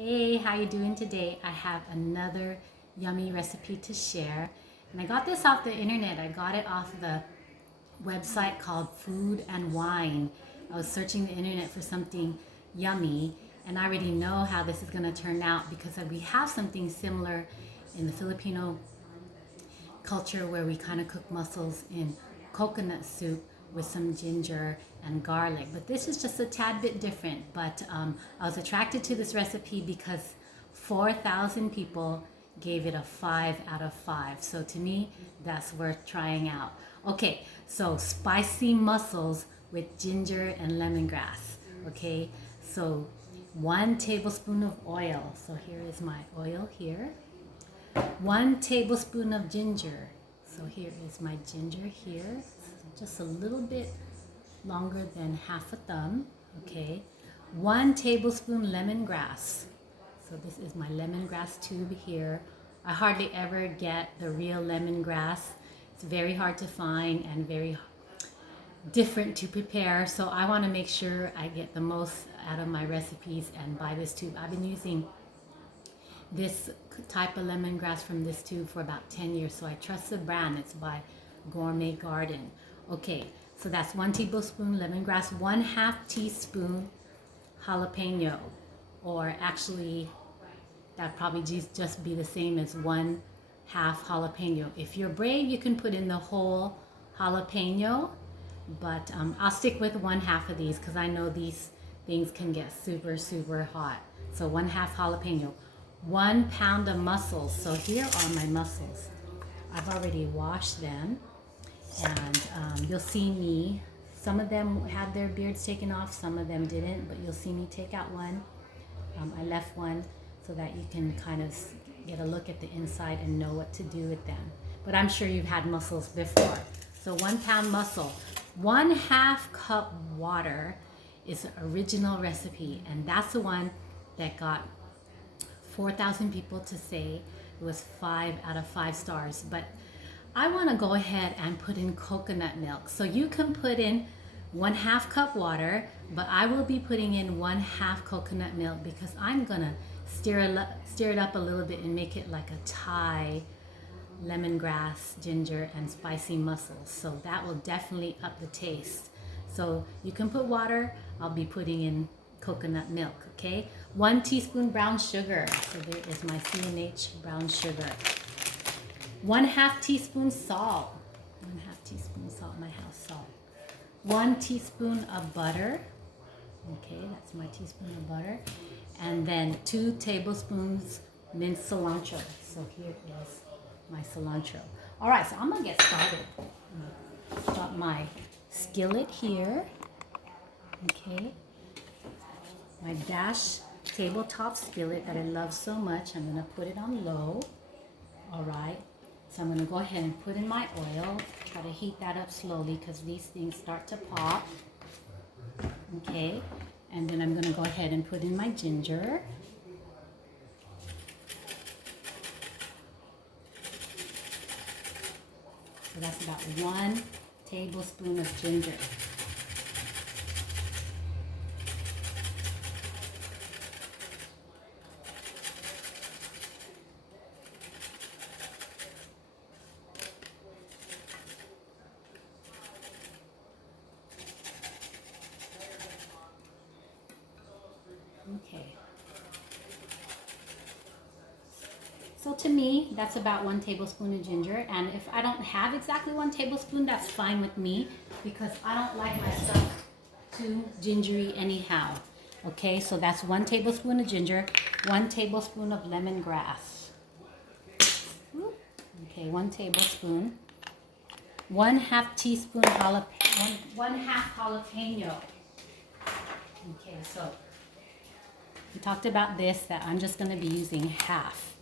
Hey, how you doing today? I have another yummy recipe to share. And I got this off the internet. I got it off the website called Food and Wine. I was searching the internet for something yummy, and I already know how this is going to turn out because we have something similar in the Filipino culture where we kind of cook mussels in coconut soup with some ginger and garlic. But this is just a tad bit different. But I was attracted to this recipe because 4,000 people gave it a 5 out of 5. So to me, that's worth trying out. Okay, so spicy mussels with ginger and lemongrass. Okay, so 1 tablespoon of oil. So here is my oil here. 1 tablespoon of ginger. So here is my ginger here. Just a little bit longer than half a thumb. Okay. 1 tablespoon lemongrass. So this is my lemongrass tube here. I hardly ever get the real lemongrass. It's very hard to find and very different to prepare. So I want to make sure I get the most out of my recipes and buy this tube. I've been using this type of lemongrass from this tube for about 10 years, so I trust the brand. It's by Gourmet Garden. Okay, so that's 1 tablespoon lemongrass, 1/2 teaspoon jalapeno, or actually that'd probably just be the same as 1/2 jalapeno. If you're brave, you can put in the whole jalapeno, but I'll stick with 1/2 of these because I know these things can get super hot. So 1/2 jalapeno. 1 pound of mussels. So here are my mussels. I've already washed them, and you'll see me. Some of them had their beards taken off, some of them didn't, but you'll see me take out one. I left one so that you can kind of get a look at the inside and know what to do with them. But I'm sure you've had mussels before. So 1 pound mussel. 1/2 cup water is the original recipe, and that's the one that got 4,000 people to say it was 5 out of 5 stars. But I want to go ahead and put in coconut milk. So you can put in 1/2 cup water, but I will be putting in 1/2 coconut milk because I'm gonna stir it up a little bit and make it like a Thai lemongrass, ginger, and spicy mussels. So that will definitely up the taste. So you can put water. I'll be putting in coconut milk. Okay, 1 teaspoon brown sugar. So there is my C&H brown sugar. 1/2 teaspoon salt. 1/2 teaspoon salt, my house salt. 1 teaspoon of butter. Okay, that's my teaspoon of butter. And then 2 tablespoons minced cilantro. So here is my cilantro. All right, so I'm gonna get started. I'm gonna start my skillet here. Okay. My Dash tabletop skillet that I love so much. I'm going to put it on low. All right. So I'm going to go ahead and put in my oil. Try to heat that up slowly because these things start to pop. Okay. And then I'm going to go ahead and put in my ginger. So that's about 1 tablespoon of ginger. Okay. So to me, that's about 1 tablespoon of ginger. And if I don't have exactly 1 tablespoon, that's fine with me because I don't like my stuff too gingery anyhow. Okay, so that's 1 tablespoon of ginger, 1 tablespoon of lemongrass. Okay, 1 tablespoon. 1/2 teaspoon jalapeno, 1/2 jalapeno. Okay, so we talked about this, that I'm just going to be using half.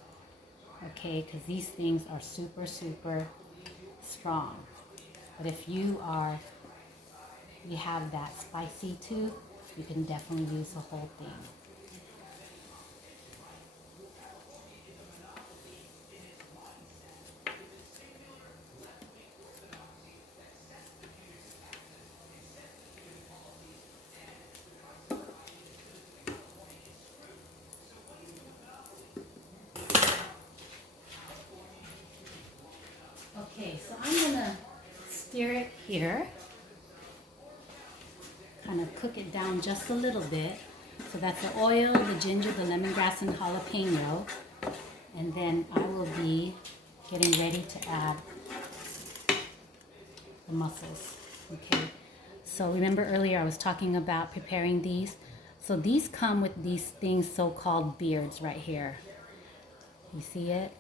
Okay, because these things are super strong. But if you have that spicy too, you can definitely use the whole thing. stir it here. Kind of cook it down just a little bit. So that's the oil, the ginger, the lemongrass, and jalapeno. And then I will be getting ready to add the mussels. Okay. So remember earlier I was talking about preparing these. So these come with these things so-called beards right here. You see it?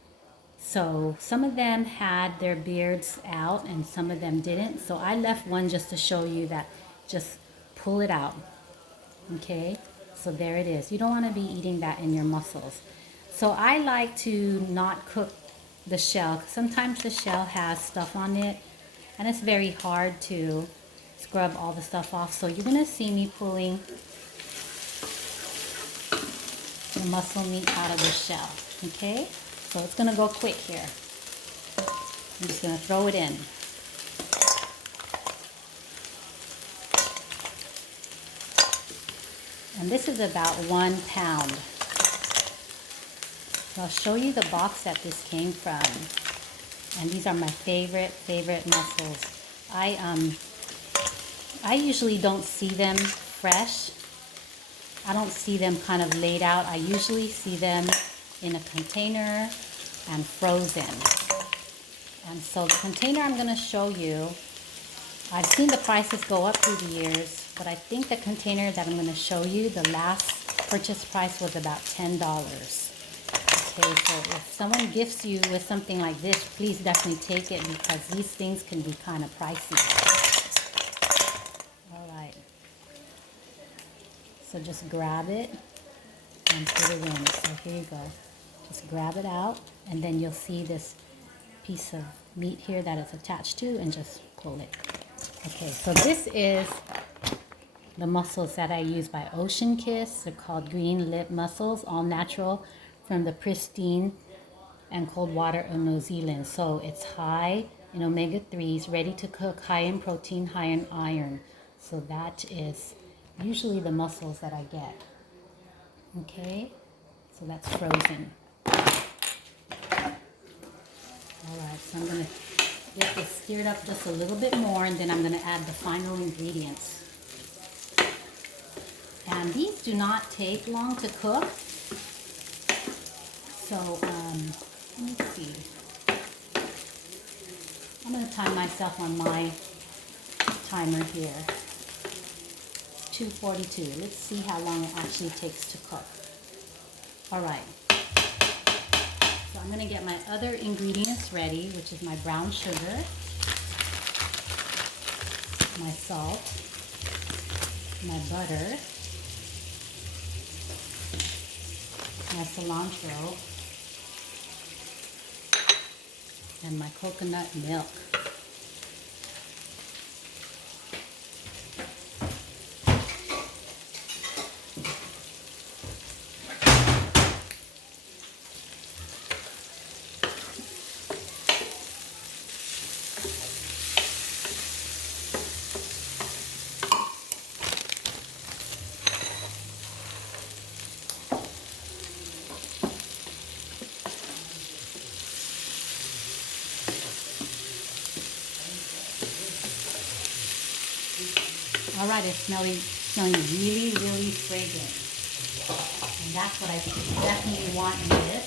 So some of them had their beards out and some of them didn't. So I left one just to show you that just pull it out. Okay, so there it is. You don't want to be eating that in your mussels. So I like to not cook the shell. Sometimes the shell has stuff on it and it's very hard to scrub all the stuff off. So you're going to see me pulling the mussel meat out of the shell. Okay, so it's going to go quick here. I'm just going to throw it in. And this is about 1 pound. So I'll show you the box that this came from. And these are my favorite mussels. I usually don't see them fresh. I don't see them kind of laid out. I usually see them in a container and frozen. And so the container I'm going to show you, I've seen the prices go up through the years, but I think the container that I'm going to show you, the last purchase price was about $10. Okay, so if someone gifts you with something like this, please definitely take it because these things can be kind of pricey. All right. So just grab it and put it in. So here you go. Just grab it out and then you'll see this piece of meat here that it's attached to and just pull it. Okay, so this is the mussels that I use by Ocean Kiss. They're called green lip mussels, all natural from the pristine and cold water of New Zealand. So it's high in omega-3s, ready to cook, high in protein, high in iron. So that is usually the mussels that I get. Okay, so that's frozen. All right, so I'm gonna get this stirred up just a little bit more and then I'm gonna add the final ingredients. And these do not take long to cook. So, let me see. I'm going to time myself on my timer here. 2:42. Let's see how long it actually takes to cook. All right. So I'm going to get my other ingredients ready, which is my brown sugar, my salt, my butter, my cilantro, and my coconut milk. All right, it's smelling really, really fragrant. And that's what I definitely want in this.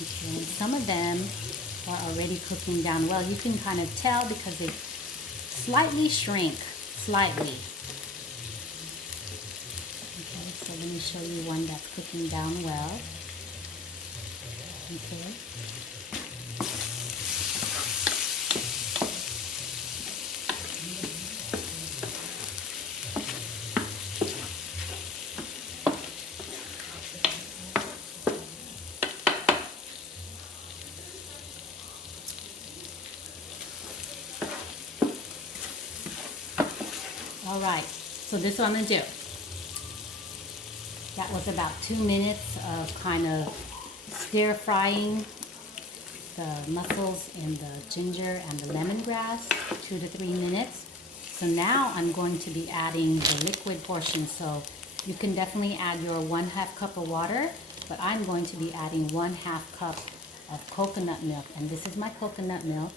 Okay, and some of them are already cooking down well. You can kind of tell because they slightly shrink, slightly. Okay, so let me show you one that's cooking down well. Okay. All right, so this is what I'm gonna do. That was about 2 minutes of kind of stir frying the mussels in the ginger and the lemongrass, 2 to 3 minutes. So now I'm going to be adding the liquid portion. So you can definitely add your 1/2 cup of water but I'm going to be adding 1/2 cup of coconut milk, and this is my coconut milk,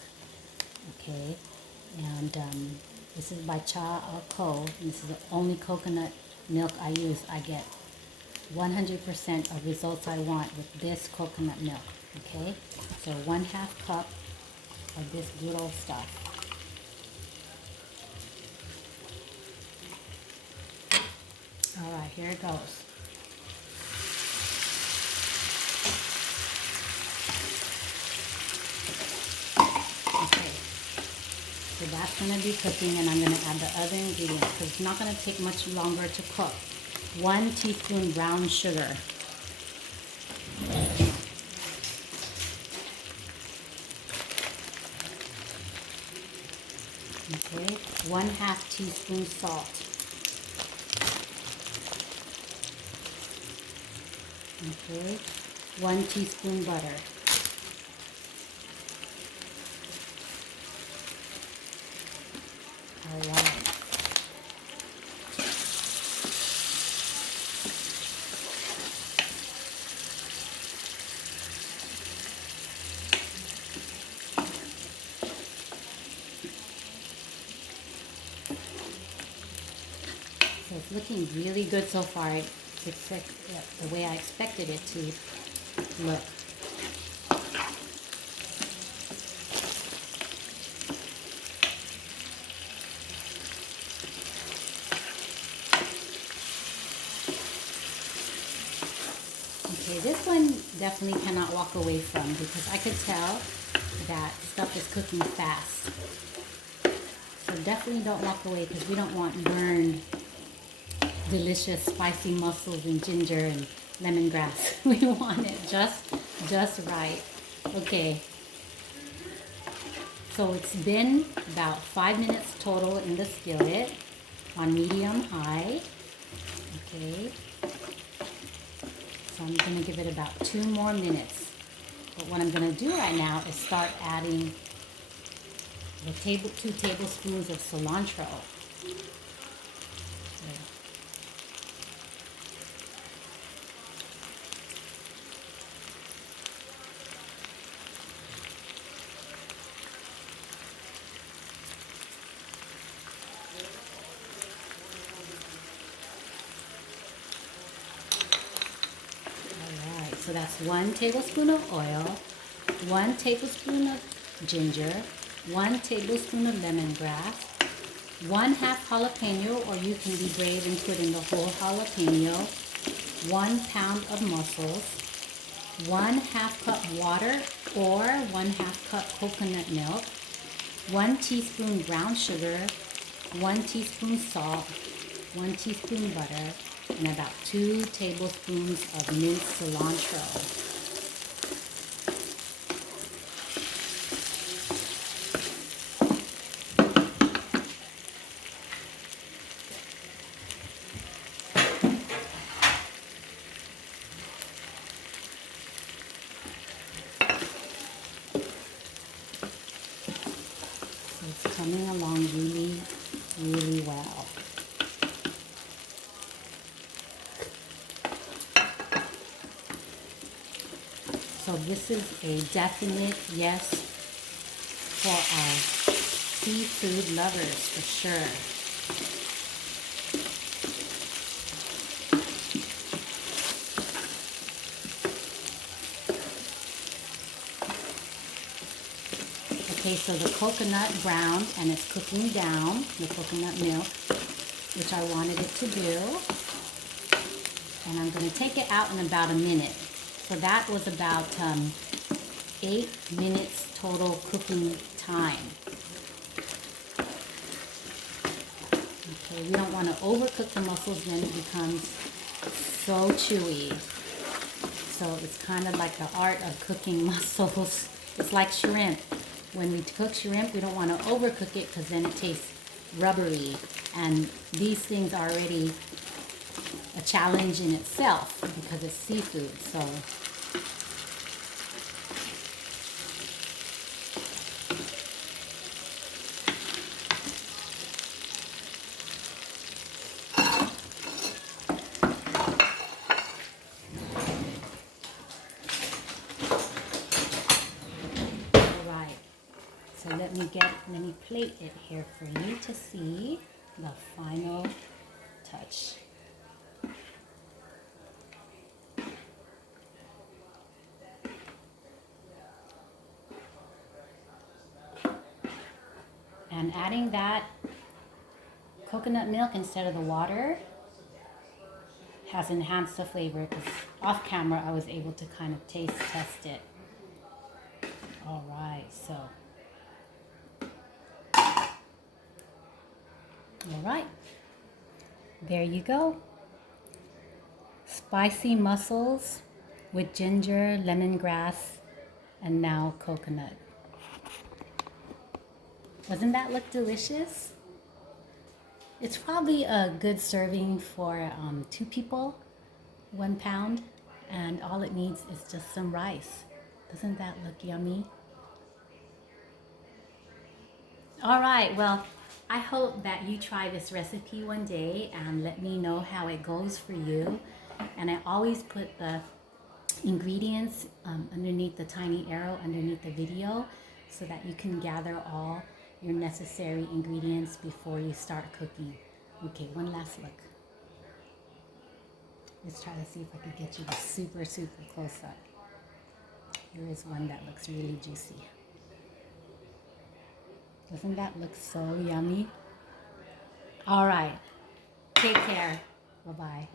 okay, and this is by Cha Co. This is the only coconut milk I use. I get 100% of results I want with this coconut milk, okay? So 1/2 cup of this good old stuff. All right, here it goes. Okay, so that's going to be cooking, and I'm going to add the other ingredients because it's not going to take much longer to cook. 1 teaspoon brown sugar. Okay, 1/2 teaspoon salt. Okay, 1 teaspoon butter. All right. So it's looking really good so far. It's like the way I expected it to look. Okay, this one definitely cannot walk away from because I could tell that stuff is cooking fast. So definitely don't walk away because we don't want burned, delicious, spicy mussels and ginger and lemongrass. We want it just right. Okay. So it's been about 5 minutes total in the skillet on medium high. Okay. So I'm going to give it about 2 more minutes. But what I'm going to do right now is start adding the 2 tablespoons of cilantro. Okay. So that's 1 tablespoon of oil, 1 tablespoon of ginger, 1 tablespoon of lemongrass, 1/2 jalapeno, or you can be brave and put in the whole jalapeno, 1 pound of mussels, 1/2 cup water or 1/2 cup coconut milk, 1 teaspoon brown sugar, 1 teaspoon salt, 1 teaspoon butter, and about 2 tablespoons of minced cilantro. So it's coming along really, really well. So this is a definite yes for our seafood lovers, for sure. Okay, so the coconut browned and it's cooking down, the coconut milk, which I wanted it to do. And I'm going to take it out in about a minute. So that was about 8 minutes total cooking time. Okay, we don't want to overcook the mussels, then it becomes so chewy. So it's kind of like the art of cooking mussels. It's like shrimp. When we cook shrimp, we don't want to overcook it because then it tastes rubbery. And these things are already a challenge in itself because it's seafood. So let me plate it here for you to see the final touch. And adding that coconut milk instead of the water has enhanced the flavor, because off camera I was able to kind of taste test it. All right, so all right, there you go. Spicy mussels with ginger, lemongrass, and now coconut. Doesn't that look delicious? It's probably a good serving for 2 people, 1 pound, and all it needs is just some rice. Doesn't that look yummy? All right, well, I hope that you try this recipe one day and let me know how it goes for you. And I always put the ingredients underneath the tiny arrow underneath the video so that you can gather all your necessary ingredients before you start cooking. Okay, one last look. Let's try to see if I can get you a super close up. Here is one that looks really juicy. Doesn't that look so yummy? All right, take care. Bye-bye.